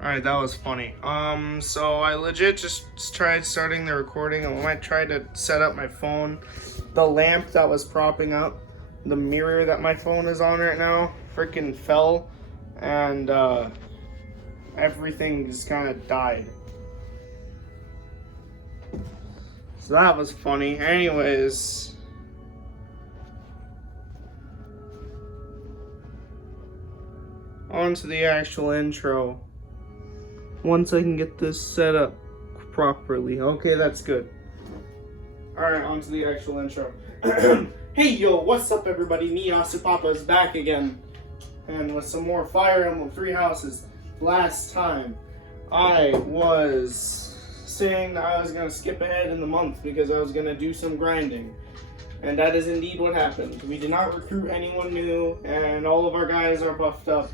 Alright, that was funny. So I legit just tried starting the recording, and when I tried to set up my phone, the lamp that was propping up the mirror that my phone is on right now freaking fell, and everything just kind of died. So that was funny. Anyways, on to the actual intro. Once I can get this set up properly. Okay, that's good. Alright, on to the actual intro. Hey yo, what's up everybody? Me, Asupapa, is back again. And with some more Fire Emblem 3 Houses. Last time, I was saying that I was going to skip ahead in the month because I was going to do some grinding. And that is indeed what happened. We did not recruit anyone new, and all of our guys are buffed up.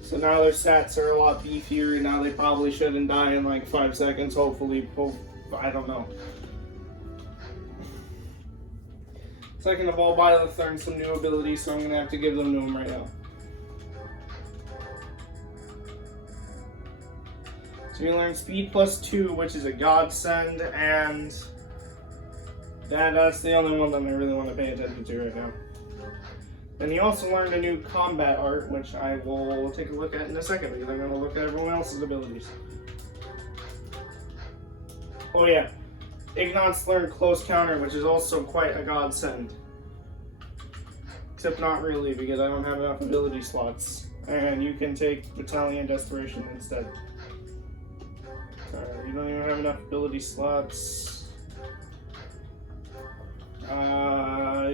So now their stats are a lot beefier, and now they probably shouldn't die in like 5 seconds, hopefully. I don't know. Second of all, Byleth learned some new abilities, so I'm going to have to give them to him right now. So we learned speed +2, which is a godsend, and that's the only one that I really want to pay attention to right now. And he also learned a new combat art, which I will take a look at in a second, because I'm going to look at everyone else's abilities. Oh yeah, Ignatz learned close counter, which is also quite a godsend. Except not really, because I don't have enough ability slots. And you can take Battalion Desperation instead. Sorry, you don't even have enough ability slots.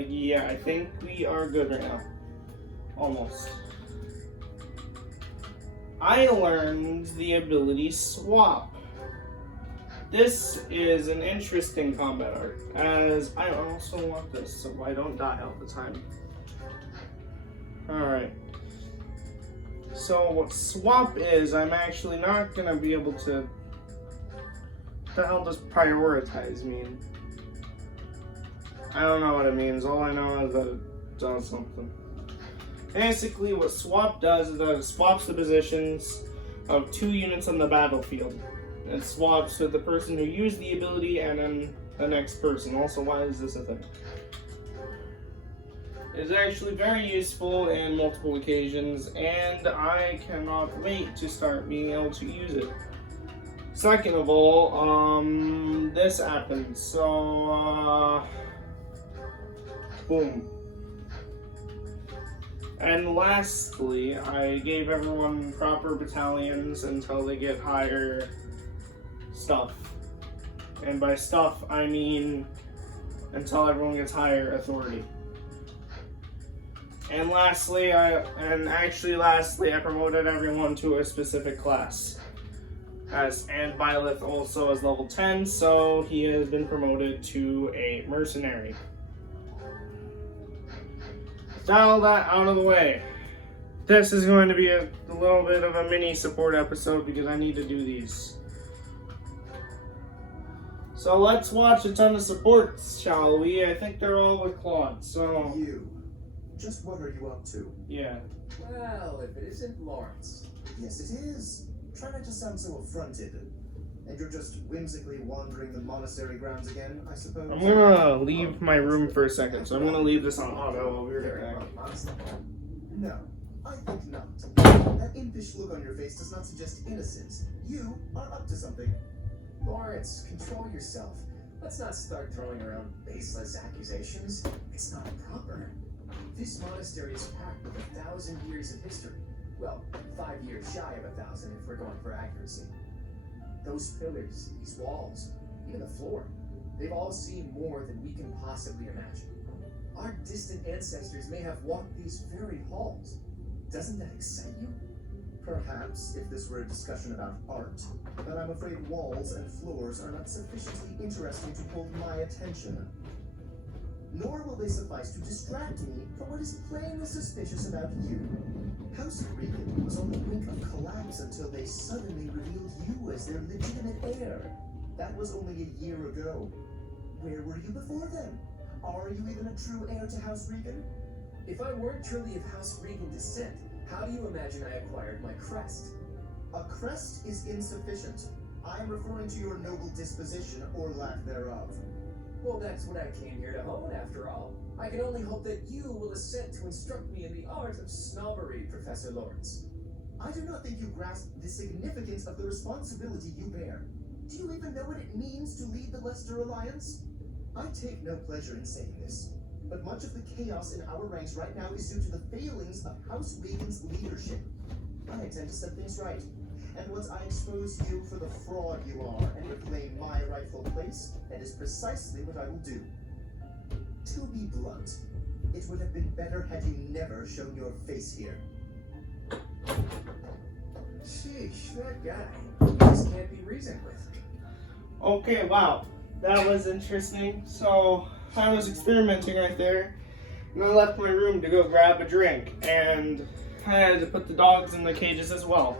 Yeah, I think we are good right now. Almost. I learned the ability Swap. This is an interesting combat art, as I also want this so I don't die all the time. Alright. So what Swap is, I'm actually not going to be able to... What the hell does prioritize mean? I don't know what it means. All I know is that it does something. Basically, what Swap does is that it swaps the positions of 2 units on the battlefield. It swaps with the person who used the ability and then the next person. Also, why is this a thing? It's actually very useful in multiple occasions, and I cannot wait to start being able to use it. Second of all, this happens. So, boom. And lastly, I gave everyone proper battalions until they get higher stuff. And by stuff, I mean until everyone gets higher authority. And lastly, I promoted everyone to a specific class. And Byleth also is level 10, so he has been promoted to a mercenary. Got all that out of the way. This is going to be a little bit of a mini support episode because I need to do these. So let's watch a ton of supports, shall we? I think they're all with Claude, so... You. Just what are you up to? Yeah. Well, if it isn't Lawrence. Yes, it is. Try not to sound so affronted. And you're just whimsically wandering the monastery grounds again, I suppose? I'm gonna leave my room for a second, so I'm gonna leave this on auto while we're back. No, I think not. That impish look on your face does not suggest innocence. You are up to something. Lawrence, control yourself. Let's not start throwing around baseless accusations. It's not proper. This monastery is packed with 1,000 years of history. Well, 5 years shy of 1,000 if we're going for accuracy. Those pillars, these walls, even the floor, they've all seen more than we can possibly imagine. Our distant ancestors may have walked these very halls. Doesn't that excite you? Perhaps if this were a discussion about art, but I'm afraid walls and floors are not sufficiently interesting to hold my attention. Nor will they suffice to distract me from what is plainly suspicious about you. House Regan was on the brink of collapse until they suddenly revealed you as their legitimate heir. That was only a year ago. Where were you before then? Are you even a true heir to House Regan? If I weren't truly of House Regan descent, how do you imagine I acquired my crest? A crest is insufficient. I am referring to your noble disposition or lack thereof. Well, that's what I came here to hone, after all. I can only hope that you will assent to instruct me in the art of snobbery, Professor Lawrence. I do not think you grasp the significance of the responsibility you bear. Do you even know what it means to lead the Leicester Alliance? I take no pleasure in saying this, but much of the chaos in our ranks right now is due to the failings of House Regan's leadership. I intend to set things right, and once I expose you for the fraud you are and reclaim my rightful place, that is precisely what I will do. To be blunt, it would have been better had you never shown your face here. Sheesh, that guy just can't be reasoned with. Okay, wow. That was interesting. So, I was experimenting right there, and I left my room to go grab a drink, and I had to put the dogs in the cages as well.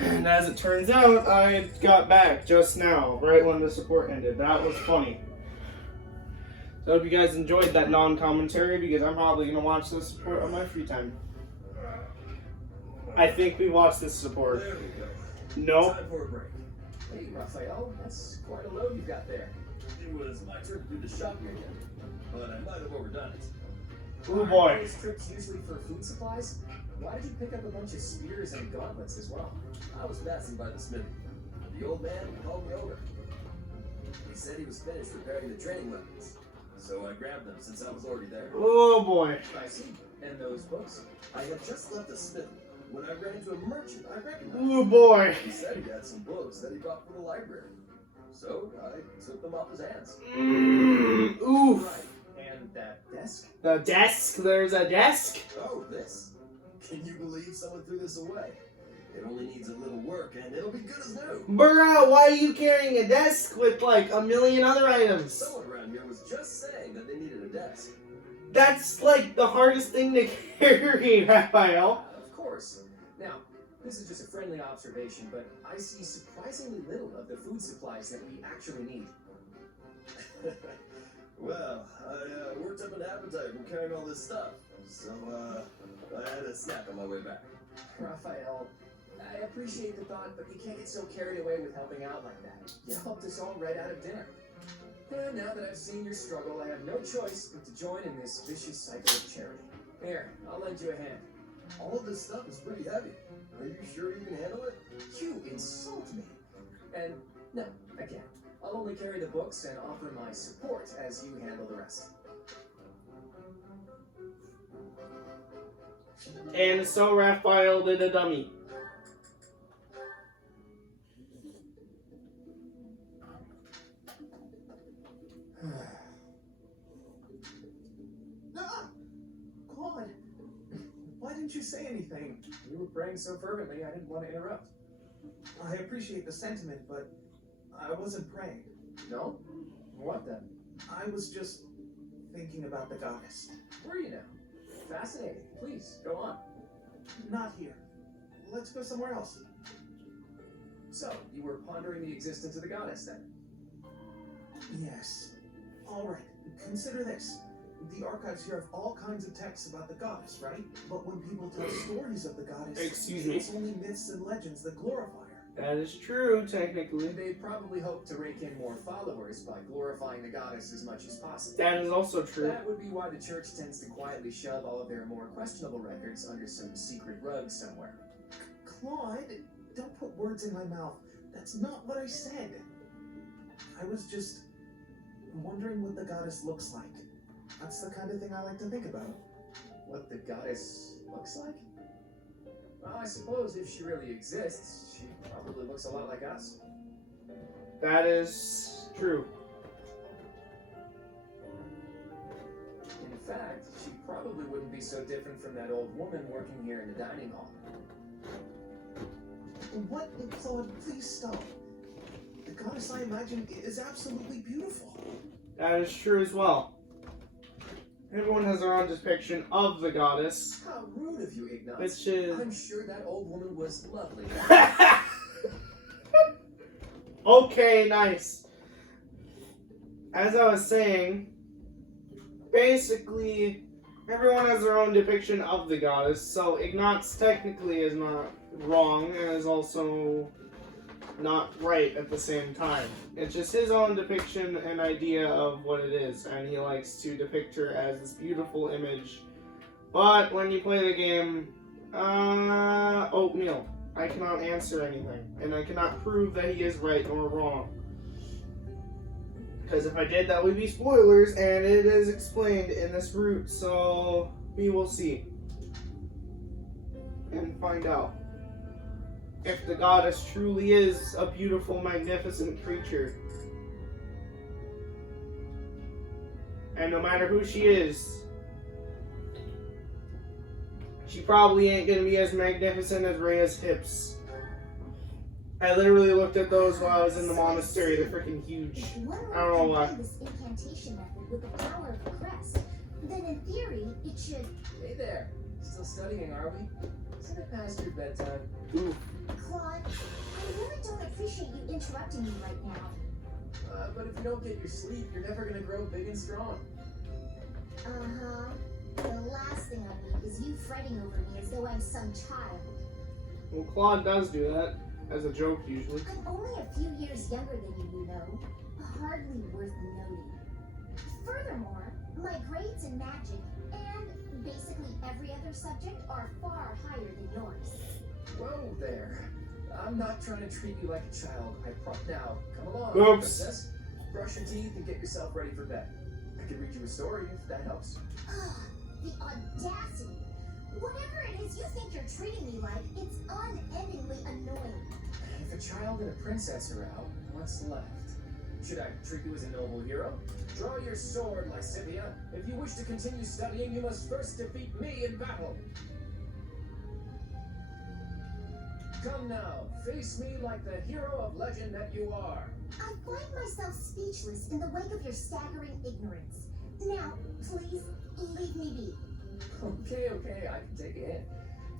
And as it turns out, I got back just now, right when the support ended. That was funny. So I hope you guys enjoyed that non-commentary, because I'm probably going to watch this support on my free time. I think we watched this support. There we go. Nope. Time for a break. Hey, Raphael, that's quite a load you've got there. It was my trip to do the shopping again, but I might have overdone it. Oh boy. Aren't those trips usually for food supplies? Why did you pick up a bunch of spears and gauntlets as well? I was passing by the smithy. The old man called me over. He said he was finished repairing the training weapons, so I grabbed them since I was already there. Oh boy. I see. And those books? I had just left the smithy when I ran into a merchant I recognized. Oh boy. He said he had some books that he bought from the library, so I took them off his hands. Oof. Right. And that desk? The desk. There's a desk. Oh, this. Can you believe someone threw this away? It only needs a little work and it'll be good as new. Bruh, why are you carrying a desk with like a million other items? Someone around here was just saying that they needed a desk. That's like the hardest thing to carry, Raphael. Of course. Now, this is just a friendly observation, but I see surprisingly little of the food supplies that we actually need. Well, I worked up an appetite from carrying all this stuff, so I had a snack on my way back. Raphael, I appreciate the thought, but you can't get so carried away with helping out like that. You helped us all right out of dinner. And now that I've seen your struggle, I have no choice but to join in this vicious cycle of charity. Here, I'll lend you a hand. All of this stuff is pretty heavy. Are you sure you can handle it? You insult me. And no, I can't. I'll only carry the books and offer my support as you handle the rest. And so Raphael did a dummy. Claude, why didn't you say anything? You were praying so fervently, I didn't want to interrupt. I appreciate the sentiment, but I wasn't praying. No? What then? I was just thinking about the goddess. Were you now? Fascinating. Please, go on. Not here. Let's go somewhere else. So, you were pondering the existence of the goddess then? Yes. All right. Consider this. The archives here have all kinds of texts about the goddess, right? But when people tell stories of the goddess, Excuse me. it's only myths and legends that glorify her. That is true, technically. They probably hope to rake in more followers by glorifying the goddess as much as possible. That is also true. That would be why the church tends to quietly shove all of their more questionable records under some secret rug somewhere. Claude, don't put words in my mouth. That's not what I said. I was just wondering what the goddess looks like. That's the kind of thing I like to think about. What the goddess looks like? Well, I suppose if she really exists, she probably looks a lot like us. That is true. In fact, she probably wouldn't be so different from that old woman working here in the dining hall. What? Claude, please stop. The goddess I imagine is absolutely beautiful. That is true as well. Everyone has their own depiction of the goddess, How rude of you, Ignaz. which is... I'm sure that old woman was lovely. Okay, nice. As I was saying, basically, everyone has their own depiction of the goddess, so Ignatz technically is not wrong and is also not right at the same time. It's just his own depiction and idea of what it is, and he likes to depict her as this beautiful image. But when you play the game, oatmeal. I cannot answer anything, and I cannot prove that he is right or wrong. Because if I did, that would be spoilers, and it is explained in this route, so we will see. And find out if the goddess truly is a beautiful, magnificent creature. And no matter who she is, she probably ain't gonna be as magnificent as Rhea's hips. I literally looked at those while I was in the monastery. They're freaking huge. I don't know why. This incantation method with the power of the crest, then in theory it should. Hey there. Still studying, are we? Isn't it past your bedtime? Ooh. Claude, I really don't appreciate you interrupting me right now. But if you don't get your sleep, you're never gonna grow big and strong. Uh-huh. The last thing I need is you fretting over me as though I'm some child. Well, Claude does do that, as a joke usually. I'm only a few years younger than you know. Hardly worth noting. Furthermore, my grades in magic and basically every other subject are far higher than yours. Whoa there. I'm not trying to treat you like a child. Now, come along, Oops. princess. Brush your teeth and get yourself ready for bed. I can read you a story if that helps. The audacity! Whatever it is you think you're treating me like, it's unendingly annoying. If a child and a princess are out, what's left? Should I treat you as a noble hero? Draw your sword, Lysithea. If you wish to continue studying, you must first defeat me in battle. Come now, face me like the hero of legend that you are. I find myself speechless in the wake of your staggering ignorance. Now, please, leave me be. Okay, I can take a hint.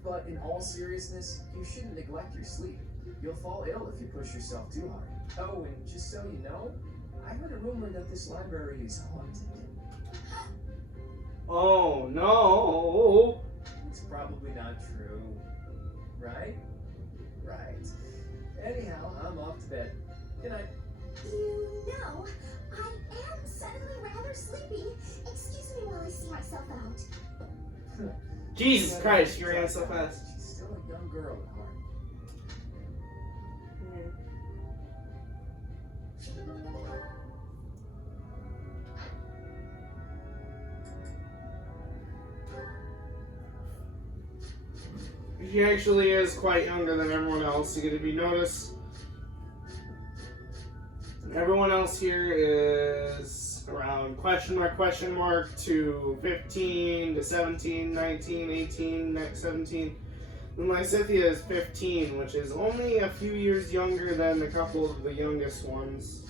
But in all seriousness, you shouldn't neglect your sleep. You'll fall ill if you push yourself too hard. Oh, and just so you know, I heard a rumor that this library is haunted. Oh no! It's probably not true. Right? Right. Anyhow, I'm off to bed. Good night. You know, I am suddenly rather sleepy. Excuse me while I see myself out. Jesus Christ, you ran so fast. She's still a young girl at heart. She actually is quite younger than everyone else. You get to be noticed. Everyone else here is around question mark to 15 to 17, 19, 18, 17. And Lysithea is 15, which is only a few years younger than a couple of the youngest ones.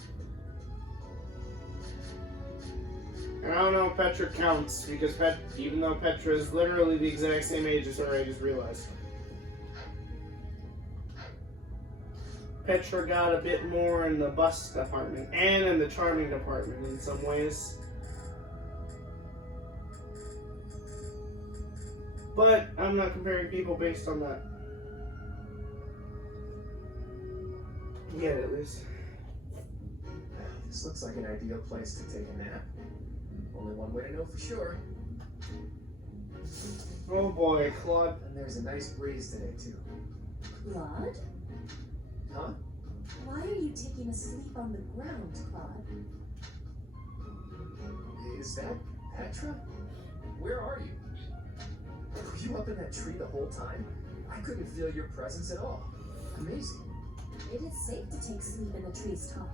And I don't know if Petra counts, because even though Petra is literally the exact same age as her, I just realized. Petra got a bit more in the bust department, and in the charming department in some ways. But I'm not comparing people based on that. Yet, at least. This looks like an ideal place to take a nap. Only one way to know for sure. Oh boy, Claude. And there's a nice breeze today, too. Claude? Huh? Why are you taking a sleep on the ground, Claude? Is that Petra? Where are you? Were you up in that tree the whole time? I couldn't feel your presence at all. Amazing. It is safe to take sleep in the tree's top.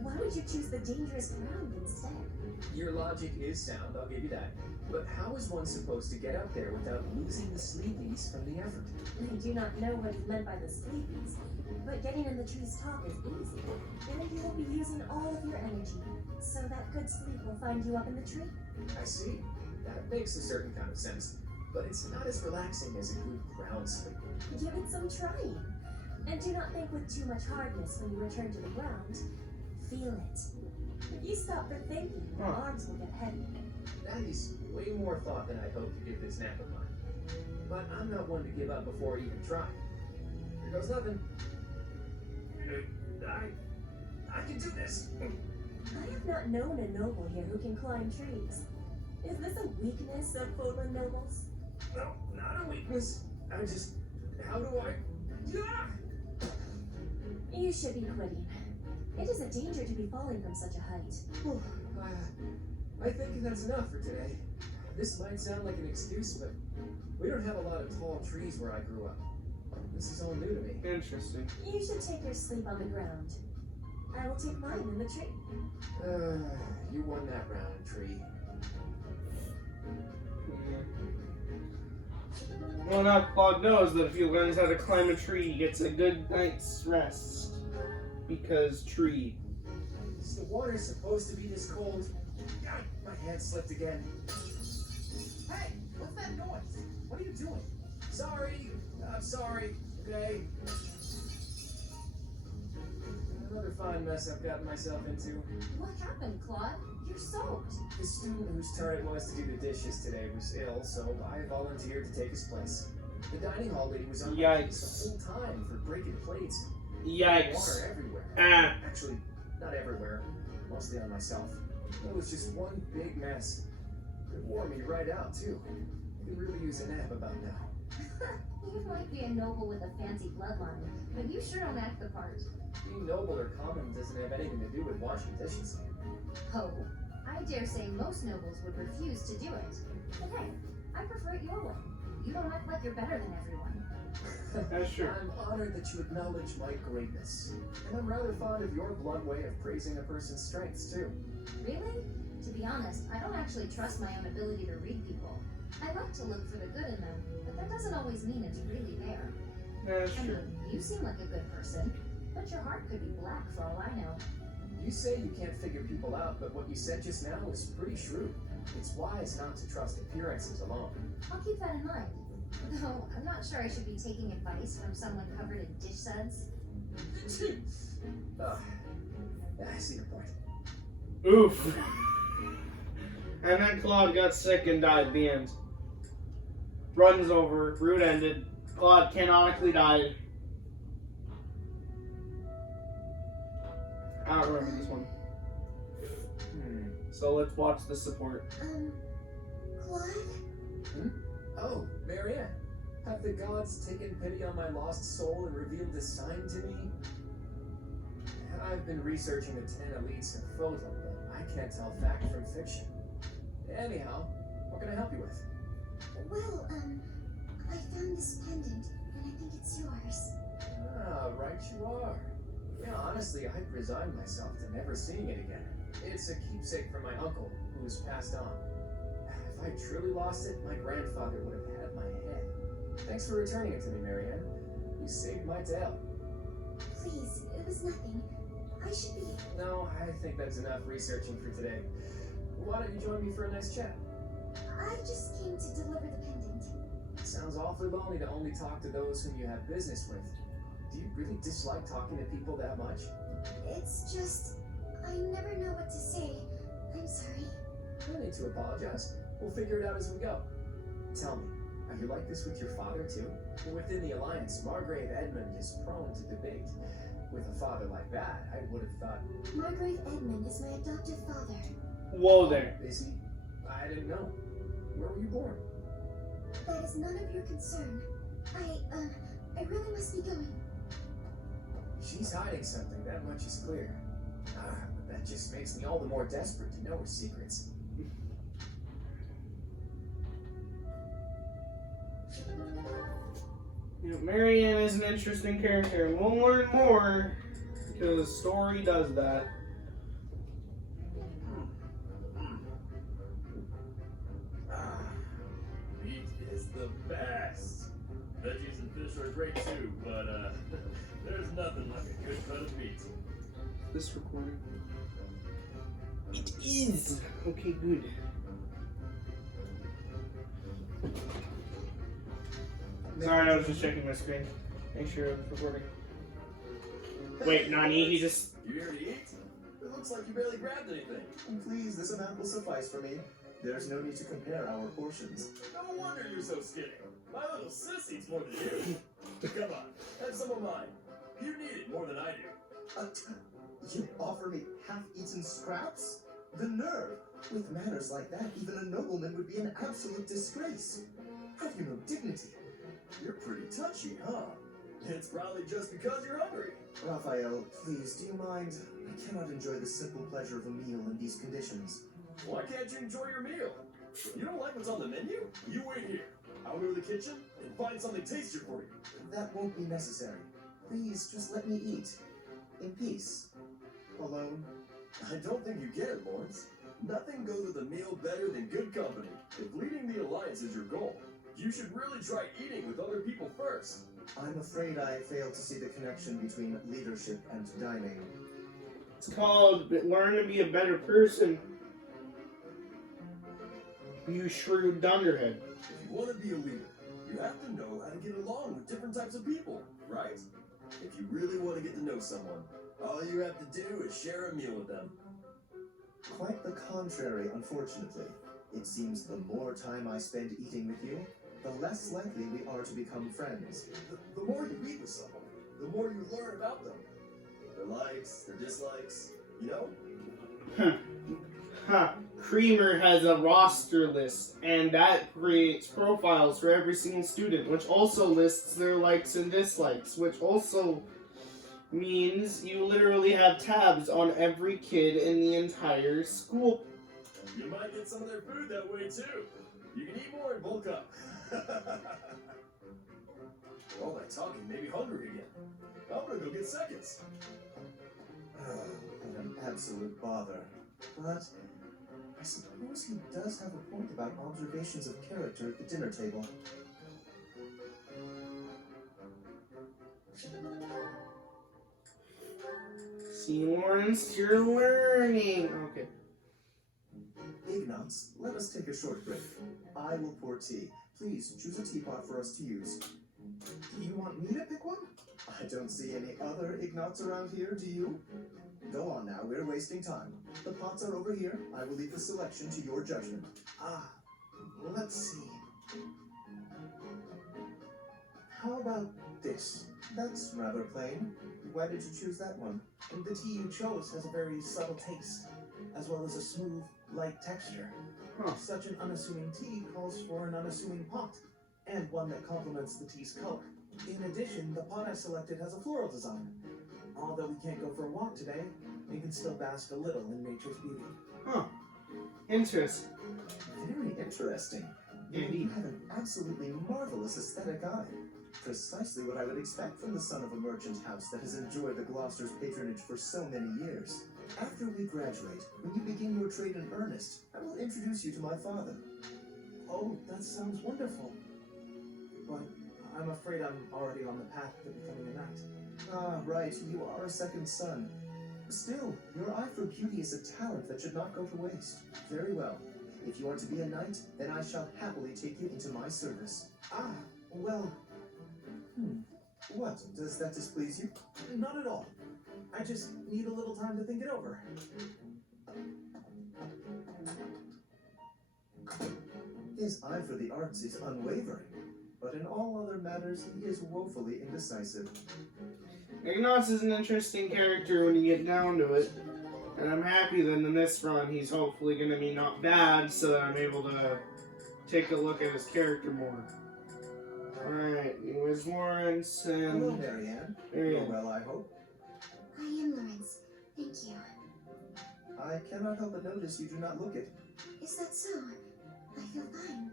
Why would you choose the dangerous ground instead? Your logic is sound, I'll give you that. But how is one supposed to get out there without losing the sleepies from the effort? I do not know what is meant by the sleepies, but getting in the tree's top is easy, and you will be using all of your energy, so that good sleep will find you up in the tree. I see. That makes a certain kind of sense. But it's not as relaxing as a good ground sleep. Give it some trying, and do not think with too much hardness when you return to the ground. Feel it. If you stop for thinking, your arms will get heavy. That is way more thought than I'd hoped to give this nap of mine. But I'm not one to give up before I even try. Here goes nothing. I can do this. I have not known a noble here who can climb trees. Is this a weakness of Fodlan nobles? No, not a weakness. How do I? Yeah! You should be quitting. It is a danger to be falling from such a height. I think that's enough for today. This might sound like an excuse, but we don't have a lot of tall trees where I grew up. This is all new to me. Interesting. You should take your sleep on the ground. I will take mine in the tree. You won that round, tree. Well, now Claude knows that if he learns how to climb a tree, he gets a good night's rest. Because tree. Is the water supposed to be this cold? God, my hand slipped again. Hey, what's that noise? What are you doing? Sorry, I'm sorry, okay? Another fine mess I've gotten myself into. What happened, Claude? You're soaked. The student whose turn it was to do the dishes today was ill, so I volunteered to take his place. The dining hall lady was on my case the whole time for breaking plates. Yikes. Water everywhere. Actually, not everywhere. Mostly on myself. It was just one big mess. It wore me right out, too. I could really use a nap about now. You might be a noble with a fancy bloodline, but you sure don't act the part. Being noble or common doesn't have anything to do with washing dishes. Oh, I dare say most nobles would refuse to do it. But hey, I prefer it your way. You don't act like you're better than everyone. That's true. I'm honored that you acknowledge my greatness. And I'm rather fond of your blunt way of praising a person's strengths, too. Really? To be honest, I don't actually trust my own ability to read people. I like to look for the good in them, but that doesn't always mean it's really there. That's I true. mean, you seem like a good person, but your heart could be black for all I know. You say you can't figure people out, but what you said just now was pretty shrewd. It's wise not to trust appearances alone. I'll keep that in mind. Though, I'm not sure I should be taking advice from someone covered in dish suds. Yeah, I see your point. Oof. And then Claude got sick and died at the end. Runs over, route ended. Claude canonically died. I don't remember this one. So let's watch the support. Claude? Oh, Marianne. Have the gods taken pity on my lost soul and revealed a sign to me? I've been researching the 10 elites in Fodlan, but I can't tell fact from fiction. Anyhow, what can I help you with? Well, I found this pendant, and I think it's yours. Ah, right you are. Yeah, honestly, I'd resigned myself to never seeing it again. It's a keepsake from my uncle, who was passed on. If I truly lost it, my grandfather would have had my head. Thanks for returning it to me, Marianne. You saved my tail. Please, it was nothing. I should be... No, I think that's enough researching for today. Why don't you join me for a nice chat? I just came to deliver the pendant. Sounds awfully lonely to only talk to those whom you have business with. Do you really dislike talking to people that much? It's just... I never know what to say. I'm sorry. No need to apologize. We'll figure it out as we go. Tell me, are you like this with your father too? Within the Alliance, Margrave Edmund is prone to debate. With a father like that, I would have thought... Margrave Edmund is my adoptive father. Whoa there. Is he? I didn't know. Where were you born? That is none of your concern. I really must be going. She's hiding something, that much is clear. But that just makes me all the more desperate to know her secrets. You know, Marianne is an interesting character, and we'll learn more because the story does that. Meat is the best. Veggies and fish are great too, but there's nothing like a good cut of meat. This recording. It is. Okay, good. Sorry, I was just checking my screen. Make sure it was recording. Wait, Nani, he just... You here to eat? It looks like you barely grabbed anything. Please, this amount will suffice for me. There's no need to compare our portions. No wonder you're so skinny. My little sis eats more than you. Come on, have some of mine. You need it more than I do. You offer me half-eaten scraps? The nerve! With manners like that, even a nobleman would be an absolute disgrace. Have you no dignity? You're pretty touchy, huh? It's probably just because you're hungry. Raphael, please, do you mind? I cannot enjoy the simple pleasure of a meal in these conditions. Why can't you enjoy your meal? You don't like what's on the menu? You wait here. I'll go to the kitchen and find something tastier for you. That won't be necessary. Please, just let me eat. In peace. Alone. I don't think you get it, Lawrence. Nothing goes with a meal better than good company. If leading the Alliance is your goal, you should really try eating with other people first. I'm afraid I fail to see the connection between leadership and dining. It's called Learn to Be a Better Person. You shrewd dunderhead. If you want to be a leader, you have to know how to get along with different types of people, right? If you really want to get to know someone, all you have to do is share a meal with them. Quite the contrary, unfortunately. It seems the more time I spend eating with you, the less likely we are to become friends. The more you eat with someone, the more you learn about them. Their likes, their dislikes, you know? Creamer has a roster list, and that creates profiles for every single student, which also lists their likes and dislikes, which also means you literally have tabs on every kid in the entire school. You might get some of their food that way too. You can eat more and bulk up. All that talking made me hungry again. I'm gonna go get seconds. What an absolute bother. But I suppose he does have a point about observations of character at the dinner table. See, Lawrence, you're learning. Okay. Ignatz, let us take a short break. I will pour tea. Please choose a teapot for us to use. You want me to pick one? I don't see any other Ignatz around here, do you? Go on now, we're wasting time. The pots are over here. I will leave the selection to your judgment. Let's see. How about this? That's rather plain. Why did you choose that one? The tea you chose has a very subtle taste, as well as a smooth, light texture. Huh. Such an unassuming tea calls for an unassuming pot, and one that complements the tea's color. In addition, the pot I selected has a floral design. Although we can't go for a walk today, we can still bask a little in nature's beauty. Huh. Interesting. Very interesting. Indeed. You have an absolutely marvelous aesthetic eye. Precisely what I would expect from the son of a merchant house that has enjoyed the Gloucester's patronage for so many years. After we graduate, when you begin your trade in earnest, I will introduce you to my father. Oh, that sounds wonderful. But I'm afraid I'm already on the path to becoming a knight. Ah, right, you are a second son. Still, your eye for beauty is a talent that should not go to waste. Very well. If you are to be a knight, then I shall happily take you into my service. Well, What? Does that displease you? not at all. I just need a little time to think it over. His eye for the arts is unwavering, but in all other matters he is woefully indecisive. Ignatz is an interesting character when you get down to it. And I'm happy that in this run he's hopefully going to be not bad so that I'm able to take a look at his character more. Alright, where's Lawrence and... Hello, Marianne. You're well, I hope. I am Lawrence. Thank you. I cannot help but notice you do not look it. Is that so? I feel fine.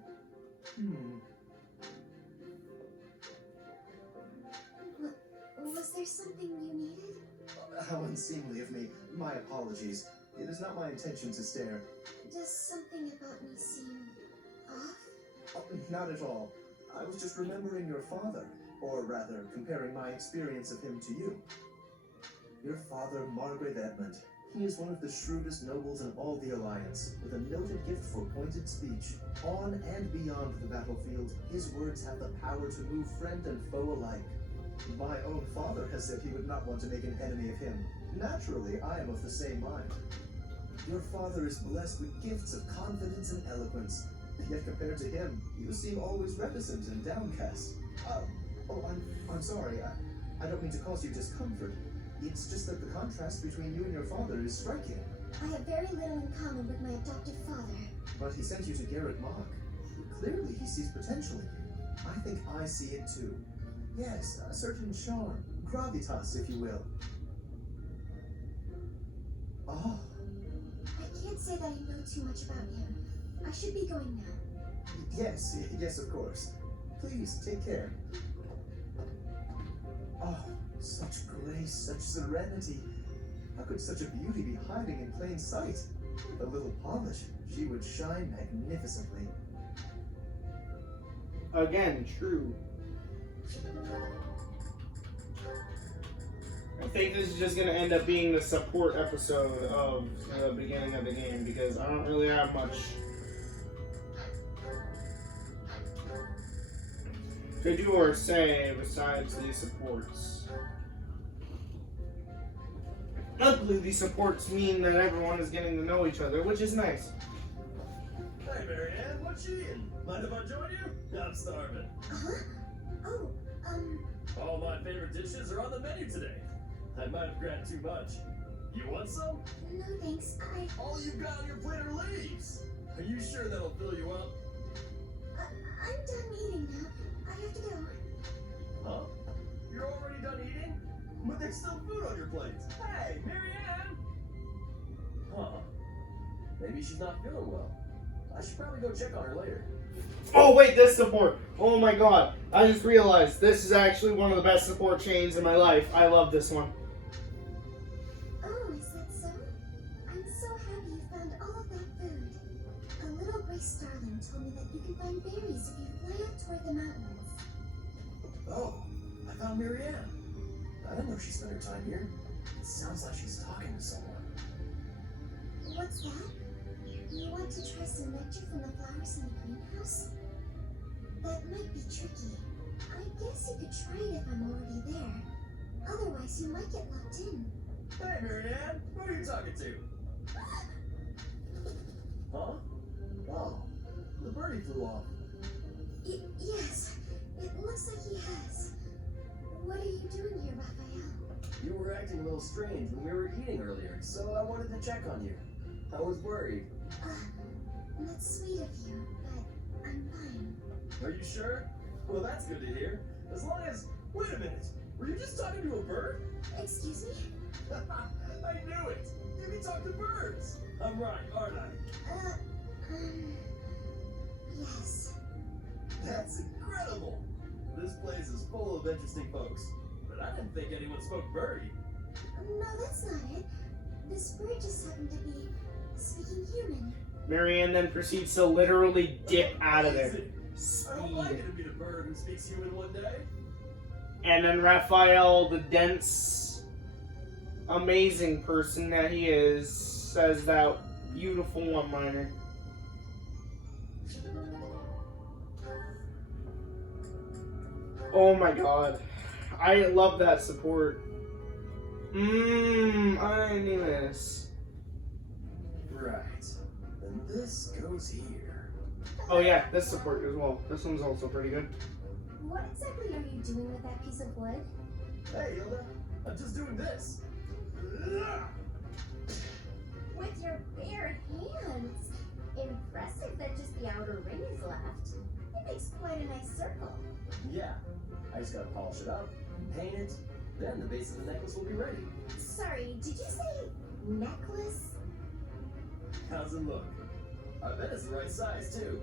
Was there something you needed? How unseemly of me. My apologies. It is not my intention to stare. Does something about me seem off? Oh, not at all. I was just remembering your father, or rather, comparing my experience of him to you. Your father, Margrave Edmund. He is one of the shrewdest nobles in all the Alliance, with a noted gift for pointed speech. On and beyond the battlefield, his words have the power to move friend and foe alike. My own father has said he would not want to make an enemy of him. Naturally, I am of the same mind. Your father is blessed with gifts of confidence and eloquence. Yet compared to him, you seem always reticent and downcast. I'm sorry. I don't mean to cause you discomfort. It's just that the contrast between you and your father is striking. I have very little in common with my adopted father. But he sent you to Garrett Mock. Clearly, he sees potential in you. I think I see it too. Yes, a certain charm, gravitas, if you will. Oh, I can't say that I know too much about him. I should be going now. yes, of course. Please, take care. Oh, such grace, such serenity. How could such a beauty be hiding in plain sight? With a little polish, she would shine magnificently. Again, true. I think this is just going to end up being the support episode of the beginning of the game because I don't really have much to do or say besides these supports. Luckily, these supports mean that everyone is getting to know each other, which is nice. Hey, Marianne, what you eating? Mind if I join you? I'm starving. Huh? Oh, All my favorite dishes are on the menu today. I might have grabbed too much. You want some? no thanks. All you've got on your plate are leaves. Are you sure that'll fill you up? I'm done eating now. I have to go. Huh? You're already done eating? But there's still food on your plate. Hey, Marianne! Huh. Maybe she's not feeling well. I should probably go check on her later. Oh wait, this support! Oh my god, I just realized this is actually one of the best support chains in my life. I love this one. Oh, is that so? I'm so happy you found all of that food. A little gray starling told me that you can find berries if you fly up toward the mountains. Oh, I found Marianne. I didn't know she spent her time here. It sounds like she's talking to someone. What's that? You want to try some nectar from the flowers in the greenhouse? That might be tricky. I guess you could try it if I'm already there. Otherwise, you might get locked in. Hey, Marianne, who are you talking to? Huh? Oh, the birdie flew off. Yes, it looks like he has. What are you doing here, Raphael? You were acting a little strange when we were eating earlier, so I wanted to check on you. I was worried. That's sweet of you, but I'm fine. Are you sure? Well, that's good to hear. As long as... Wait a minute. Were you just talking to a bird? Excuse me? I knew it. You can talk to birds. I'm right, aren't I? Yes. That's incredible. This place is full of interesting folks. But I didn't think anyone spoke birdie. No, that's not it. This bird just happened to be speaking human. Marianne then proceeds to literally dip out of there. Amazing. I hope I get to meet a bird who speaks human one day. And then Raphael, the dense, amazing person that he is, says that beautiful one-liner. Oh my god. I love that support. I knew this. Right. And this goes here. Oh yeah, this support as well. This one's also pretty good. What exactly are you doing with that piece of wood? Hey, Hilda. I'm just doing this. With your bare hands. Impressive that just the outer ring is left. It makes quite a nice circle. Yeah, I just gotta polish it up, paint it, then the base of the necklace will be ready. Sorry, did you say necklace? How's it look? I bet it's the right size, too.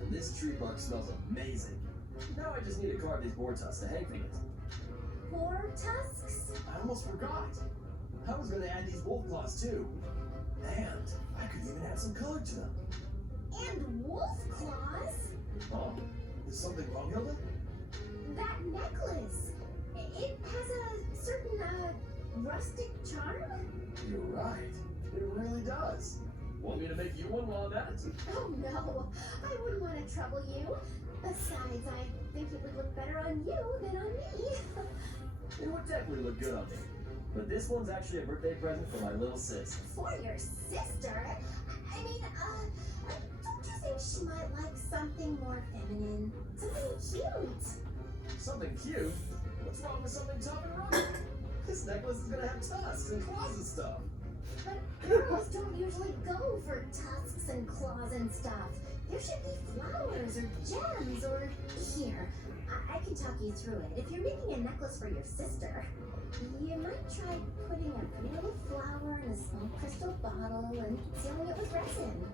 And this tree bark smells amazing. Now I just need to carve these boar tusks to hang from it. Boar tusks? I almost forgot. I was gonna add these wolf claws, too. And I could even add some color to them. And wolf claws? Oh, is something wrong, Hilda? That necklace. It has a certain, rustic charm? You're right. It really does. Want me to make you one while I'm at it? Oh no, I wouldn't want to trouble you. Besides, I think it would look better on you than on me. It would definitely look good on me. But this one's actually a birthday present for my little sis. For your sister? I mean, don't you think she might like something more feminine? Something cute? Something cute? What's wrong with something tough and rugged? This necklace is gonna have tusks and claws and stuff. But girls don't usually go for tusks and claws and stuff. There should be flowers or gems or... Here, I can talk you through it. If you're making a necklace for your sister, you might try putting a pretty little flower in a small crystal bottle and sealing it with resin.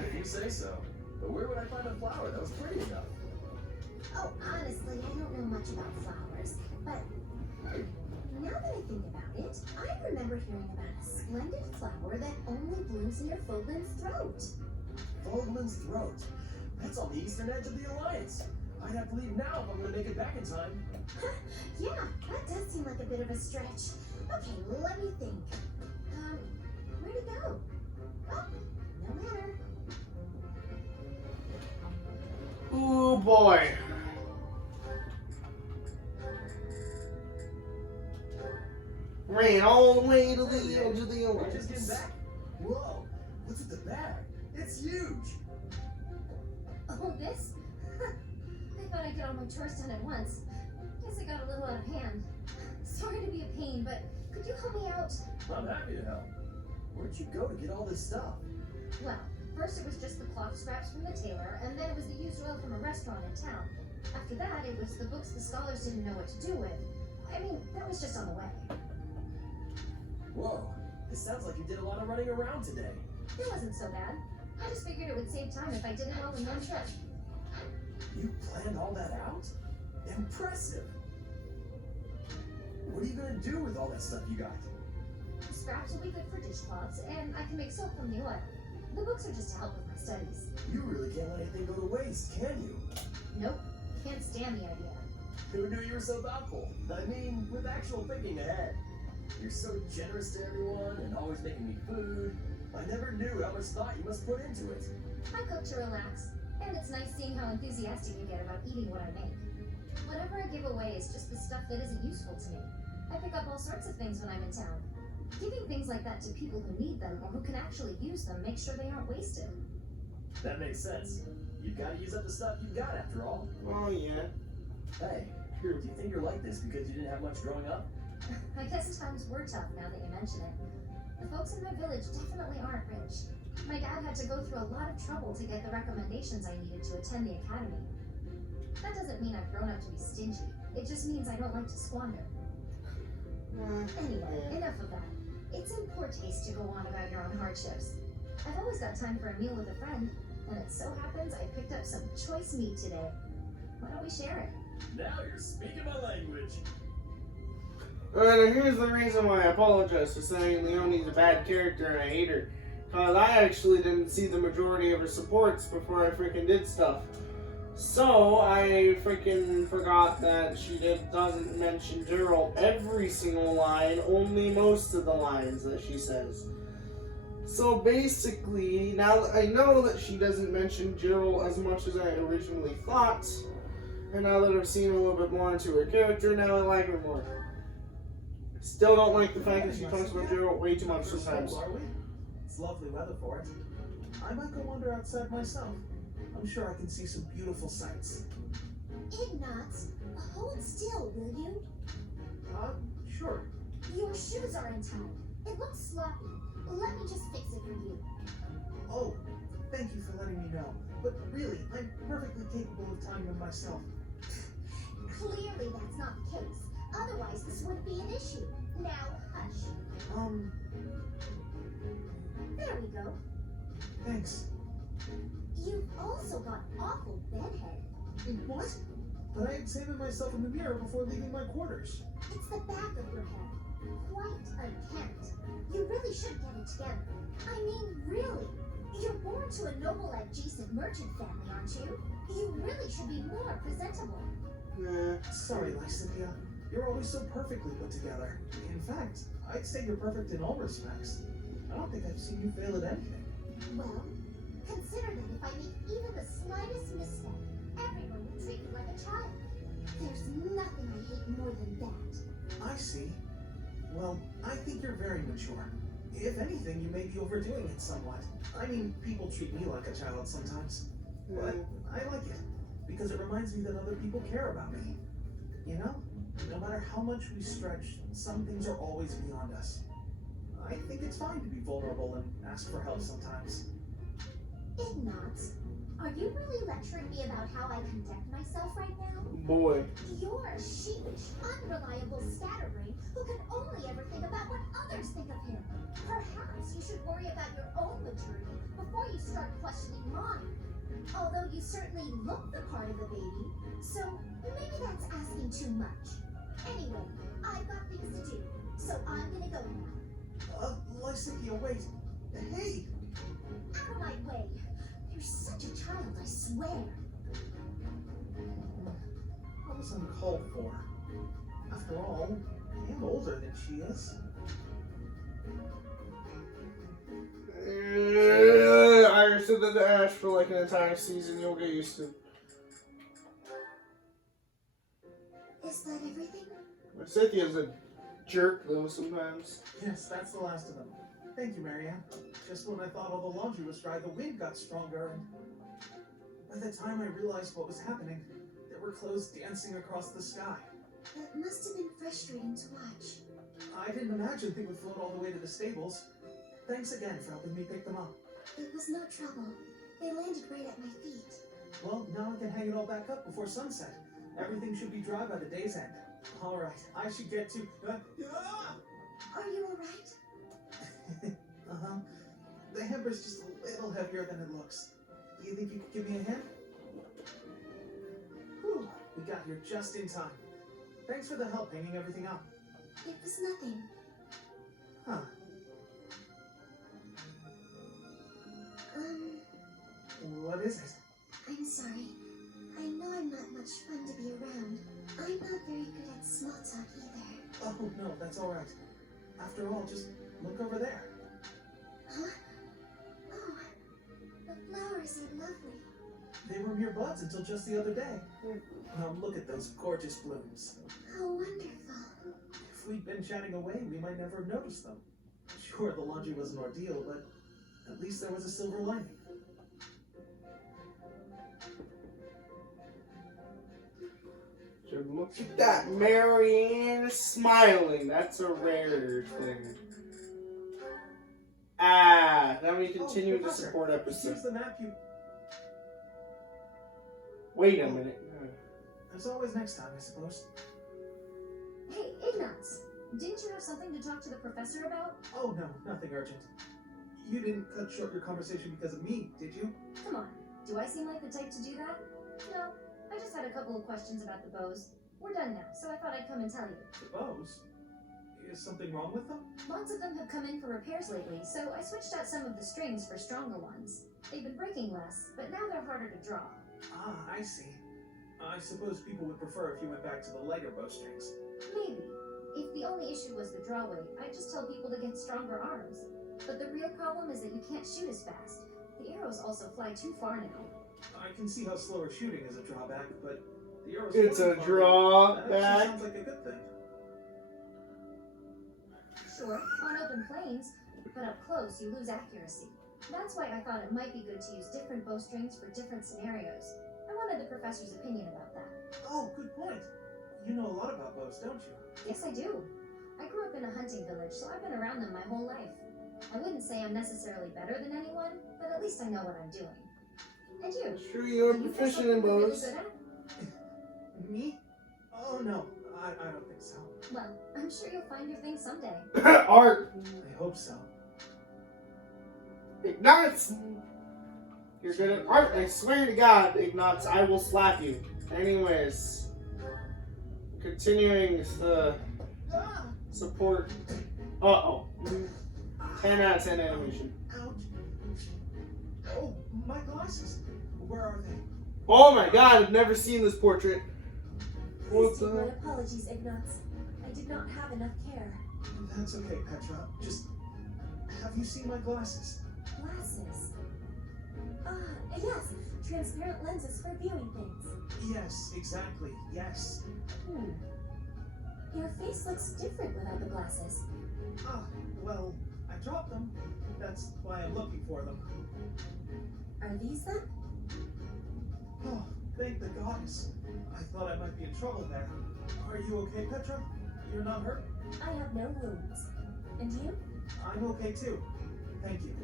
If you say so. But where would I find a flower that was pretty enough? Oh, honestly, I don't know much about flowers, but now that I think about it, I remember hearing about a splendid flower that only blooms near Foglin's throat. Foglin's throat. That's on the eastern edge of the Alliance. I'd have to leave now if I'm gonna make it back in time. Yeah, that does seem like a bit of a stretch. Okay, let me think. Where'd it go? Oh, no matter. Ooh boy. Ran all the way to the edge of the We're just getting Alliance. back. Whoa, what's in the bag? It's huge. Oh, this? I thought I'd get all my chores done at once. Guess I got a little out of hand. Sorry to be a pain, but could you help me out? I'm happy to help. Where'd you go to get all this stuff? Well, first it was just the cloth scraps from the tailor, and then it was the used oil from a restaurant in town. After that, it was the books the scholars didn't know what to do with. I mean, that was just on the way. Whoa, it sounds like you did a lot of running around today. It wasn't so bad. I just figured it would save time if I did it all in one trip. You planned all that out? Impressive. What are you gonna do with all that stuff you got? The scraps will be good for dishcloths, and I can make soap from the oil. The books are just to help with my studies. You really can't let anything go to waste, can you? Nope, can't stand the idea. Who knew you were so thoughtful? I mean, with actual thinking ahead. You're so generous to everyone and always making me food. I never knew how much thought you must put into it. I cook to relax, and it's nice seeing how enthusiastic you get about eating what I make. Whatever I give away is just the stuff that isn't useful to me. I pick up all sorts of things when I'm in town. Giving things like that to people who need them or who can actually use them makes sure they aren't wasted. That makes sense. You've got to use up the stuff you've got after all. Oh yeah. Hey, do you think you're like this because you didn't have much growing up? I guess times were tough now that you mention it. The folks in my village definitely aren't rich. My dad had to go through a lot of trouble to get the recommendations I needed to attend the academy. That doesn't mean I've grown up to be stingy. It just means I don't like to squander. Anyway, enough of that. It's in poor taste to go on about your own hardships. I've always got time for a meal with a friend, and it so happens I picked up some choice meat today. Why don't we share it? Now you're speaking my language. Alright, here's the reason why I apologize for saying Leonie's a bad character and I hate her. Cause I actually didn't see the majority of her supports before I freaking did stuff. So I freaking forgot that she doesn't mention Gerald every single line, only most of the lines that she says. So basically, now that I know that she doesn't mention Gerald as much as I originally thought, and now that I've seen a little bit more into her character, now I like her more. Still don't like the fact that she talks about Gerald way too much sometimes. Are we? It's lovely weather for it. I might go wander outside myself. I'm sure I can see some beautiful sights. Ignatz, hold still, will you? Sure. Your shoes are untied. It looks sloppy. Let me just fix it for you. Oh, thank you for letting me know. But really, I'm perfectly capable of tying them myself. Clearly that's not the case. Otherwise, this would be an issue. Now, hush. There we go. Thanks. You've also got awful bedhead. What? But I examined myself in the mirror before leaving my quarters. It's the back of your head. Quite unkempt. You really should get it together. I mean, really. You're born to a noble adjacent merchant family, aren't you? You really should be more presentable. Sorry, Lycidia. You're always so perfectly put together. In fact, I'd say you're perfect in all respects. I don't think I've seen you fail at anything. Well, consider consider that if I make even the slightest misstep, everyone will treat me like a child. There's nothing I hate more than that. I see. Well, I think you're very mature. If anything, you may be overdoing it somewhat. I mean, people treat me like a child sometimes. But I like it, because it reminds me that other people care about me. You know, no matter how much we stretch, some things are always beyond us. I think it's fine to be vulnerable and ask for help sometimes. Ignatz, are you really lecturing me about how I conduct myself right now? Boy. You're a sheepish, unreliable scatterbrain who can only ever think about what others think of him. Perhaps you should worry about your own maturity before you start questioning mine. Although you certainly look the part of a baby, so maybe that's asking too much. Anyway, I've got things to do, so I'm gonna go now. Lysikia, wait. Hey! Out of my way. You're such a child, I swear. That was uncalled for. After all, I am older than she is. I said that to Ash for like an entire season. You'll get used to. Is that everything? Cynthia's a jerk though sometimes. Yes, that's the last of them. Thank you, Marianne. Just when I thought all the laundry was dry, the wind got stronger, and by the time I realized what was happening, there were clothes dancing across the sky. That must have been frustrating to watch. I didn't imagine they would float all the way to the stables. Thanks again for helping me pick them up. It was no trouble. They landed right at my feet. Well, now I can hang it all back up before sunset. Everything should be dry by the day's end. All right, I should get to... Are you alright? Uh-huh. The hamper's just a little heavier than it looks. Do you think you could give me a hand? Whew, we got here just in time. Thanks for the help hanging everything up. It was nothing. Huh. What is it? I'm sorry. I know I'm not much fun to be around. I'm not very good at small talk either. Oh, no, that's all right. After all, just look over there. Huh? Oh, the flowers are lovely. They were mere buds until just the other day. Now look at those gorgeous blooms. How wonderful. If we'd been chatting away, we might never have noticed them. Sure, the laundry was an ordeal, but at least there was a silver lining. Look at that, Marianne smiling. That's a rare thing. Then we continue the Professor, support episode. Here's the map you... Wait a minute. There's always next time, I suppose. Hey, Ignatz, didn't you have something to talk to the professor about? Oh no, nothing urgent. You didn't cut short your conversation because of me, did you? Come on, do I seem like the type to do that? No, I just had a couple of questions about the bows. We're done now, so I thought I'd come and tell you. The bows? Is something wrong with them? Lots of them have come in for repairs lately, so I switched out some of the strings for stronger ones. They've been breaking less, but now they're harder to draw. Ah, I see. I suppose people would prefer if you went back to the lighter bowstrings. Maybe. If the only issue was the draw weight, I'd just tell people to get stronger arms. But the real problem is that you can't shoot as fast. The arrows also fly too far now. I can see how slower shooting is a drawback, but the arrows... It's a That actually drawback. sounds like a good thing. Sure, on open plains, but up close you lose accuracy. That's why I thought it might be good to use different bowstrings for different scenarios. I wanted the professor's opinion about that. Oh, good point. You know a lot about bows, don't you? Yes, I do. I grew up in a hunting village, so I've been around them my whole life. I wouldn't say I'm necessarily better than anyone, but at least I know what I'm doing. And you? Sure, you're Do you feel proficient something in you're really bows. good at? Me? Oh no, I don't think so. Well, I'm sure you'll find your thing someday. Art. I hope so. Ignatz. You're good at art. I swear to God, Ignatz, I will slap you. Anyways, continuing the support. Uh-oh. 10 out of 10 animation. Ouch. Oh, my glasses. Where are they? Oh my God, I've never seen this portrait. What Please take the? my apologies, Ignatz. I did not have enough care. That's okay, Petra. Just, have you seen my glasses? Glasses. Ah, yes, transparent lenses for viewing things. Yes, exactly. Yes. Your face looks different without the glasses. Ah, well, I dropped them. That's why I'm looking for them. Are these them? Oh, thank the goddess. I thought I might be in trouble there. Are you okay, Petra? You're not hurt? I have no wounds. And you? I'm okay too. Thank you.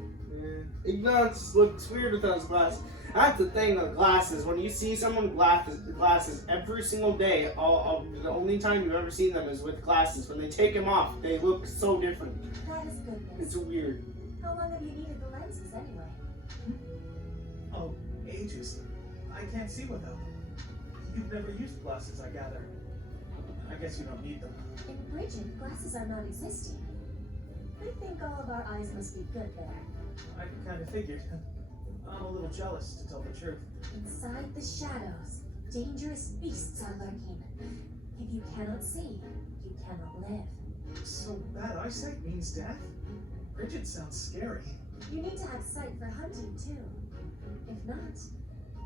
Ignatz looks weird without his glasses. That's the thing with glasses. When you see someone with glasses every single day, the only time you've ever seen them is with glasses. When they take them off, they look so different. That is goodness. It's weird. How long have you needed the lenses anyway? Oh, ages. I can't see without them. You've never used glasses, I gather. I guess you don't need them. In Bridget, glasses are non-existing. I think all of our eyes must be good there. I kind of figured. I'm a little jealous, to tell the truth. Inside the shadows, dangerous beasts are lurking. If you cannot see, you cannot live. So bad eyesight means death? Bridget sounds scary. You need to have sight for hunting, too. If not,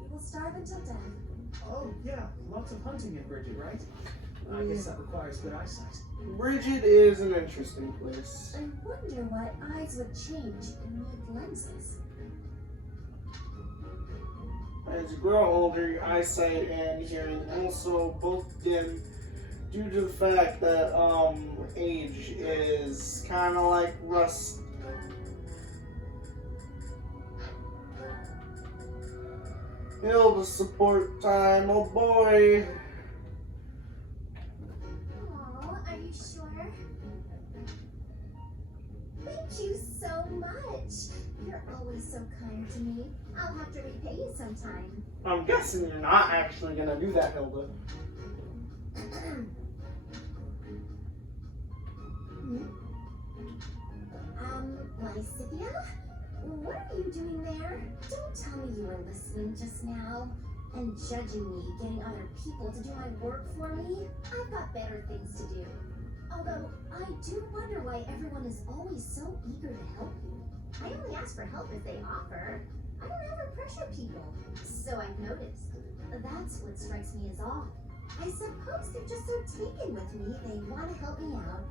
you will starve until death. Oh, yeah, lots of hunting in Bridget, right? I guess that requires good eyesight. Bridget is an interesting place. I wonder what eyes would change and need lenses. As you grow older, your eyesight and hearing also both dim due to the fact that age is kind of like rust. Hilda support time, oh boy. Aw, are you sure? Thank you so much. You're always so kind to me. I'll have to repay you sometime. I'm guessing you're not actually gonna do that, Hilda. Lysithia? What are you doing there? Don't tell me you were listening just now and judging me, getting other people to do my work for me. I've got better things to do. Although, I do wonder why everyone is always so eager to help you. I only ask for help if they offer. I don't ever pressure people. So I've noticed. That's what strikes me as odd. I suppose they're just so taken with me, they want to help me out.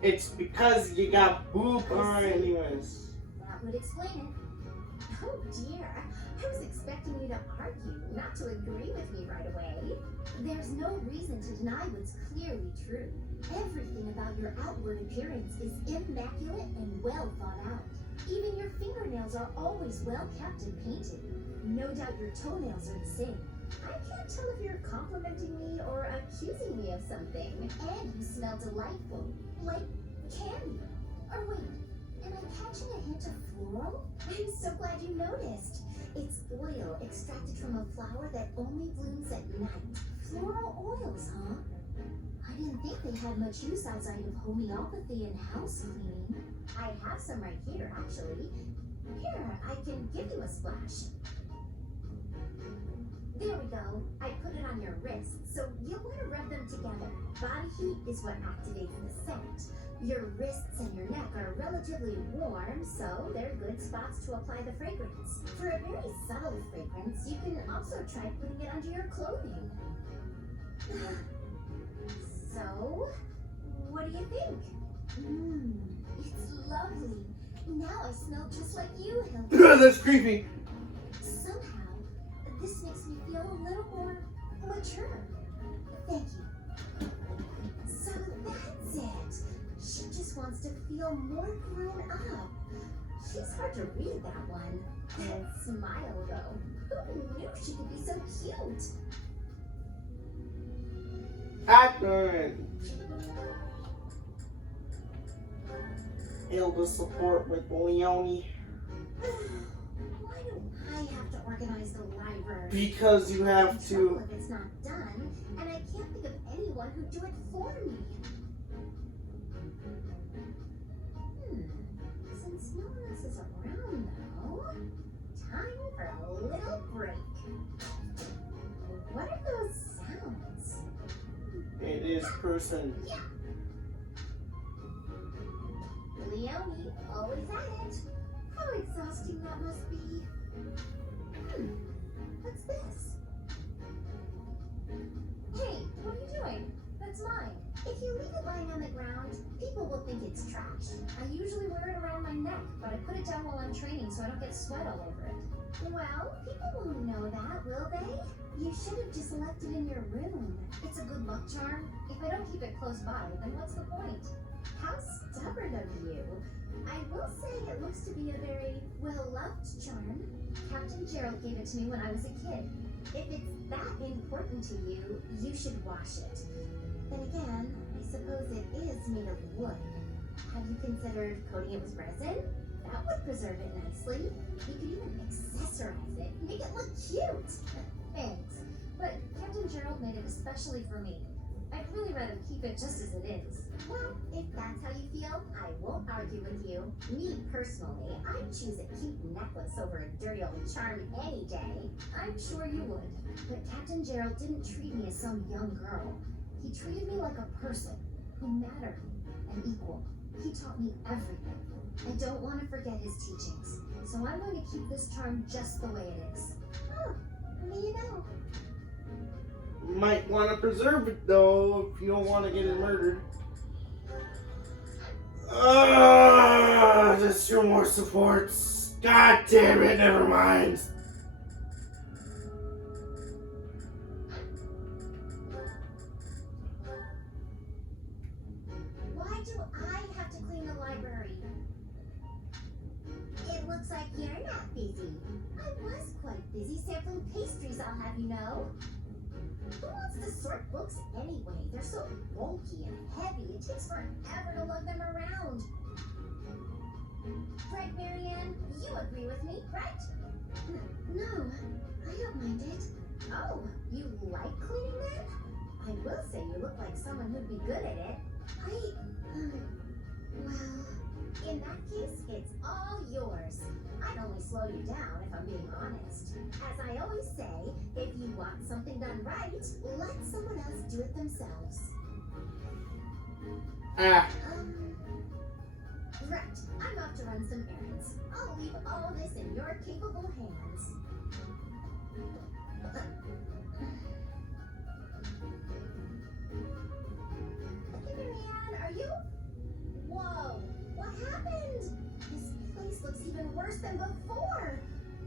It's because you got boob eye anyways. That would explain it. Oh dear, I was expecting you to argue, not to agree with me right away. There's no reason to deny what's clearly true. Everything about your outward appearance is immaculate and well thought out. Even your fingernails are always well kept and painted. No doubt your toenails are the same. I can't tell if you're complimenting me or accusing me of something. And you smell delightful, like candy. Or wait, am I catching a hint of floral? I'm so glad you noticed. It's oil extracted from a flower that only blooms at night. Floral oils, huh? I didn't think they had much use outside of homeopathy and house cleaning. I have some right here, actually. Here, I can give you a splash. There we go. I put it on your wrist, so you'll want to rub them together. Body heat is what activates the scent. Your wrists and your neck are relatively warm, so they're good spots to apply the fragrance. For a very subtle fragrance, you can also try putting it under your clothing. So, what do you think? It's lovely. Now I smell just like you, Hilda. That's creepy. Somehow, this makes me feel a little more mature. Thank you. So that's it. She just wants to feel more grown up. She's hard to read, that one. And smile, though. Who knew she could be so cute? Akron. Hilda support with Leonie. Why do I have to organize the library? Because you have I'm trouble to. if it's not done, and I can't think of anyone who'd do it for me. Since no one else is around, though, time for a little break. What are those sounds? It is person. Yeah. Leonie, always at it. How exhausting that must be. it's trash. I usually wear it around my neck, but I put it down while I'm training so I don't get sweat all over it. Well, people won't know that, will they? You should have just left it in your room. It's a good luck charm. If I don't keep it close by, then what's the point? How stubborn of you. I will say it looks to be a very well-loved charm. Captain Gerald gave it to me when I was a kid. If it's that important to you, you should wash it. Then again, I suppose it is made of wood. Have you considered coating it with resin? That would preserve it nicely. You could even accessorize it, make it look cute. Thanks. But Captain Gerald made it especially for me. I'd really rather keep it just as it is. Well, if that's how you feel, I won't argue with you. Me personally, I'd choose a cute necklace over a dirty old charm any day. I'm sure you would. But Captain Gerald didn't treat me as some young girl. He treated me like a person who mattered and equal. He taught me everything. I don't want to forget his teachings, so I'm going to keep this charm just the way it is. Oh, what do you know? You might want to preserve it though if you don't want to get it murdered. Just 2 more supports. God damn it, never mind. Why do I have to clean the library? It looks like you're not busy. I was quite busy sampling pastries, I'll have you know. Who wants to sort books anyway? They're so bulky and heavy. It takes forever to lug them around. Right, Marianne? You agree with me, right? No, I don't mind it. Oh, you like cleaning then? I will say you look like someone who'd be good at it. Well, in that case, it's all yours. I'd only slow you down if I'm being honest. As I always say, if you want something done right, let someone else do it themselves. Right. I'm off to run some errands. I'll leave all this in your capable hands. Hey, Marianne, are you? Whoa, what happened? This place looks even worse than before.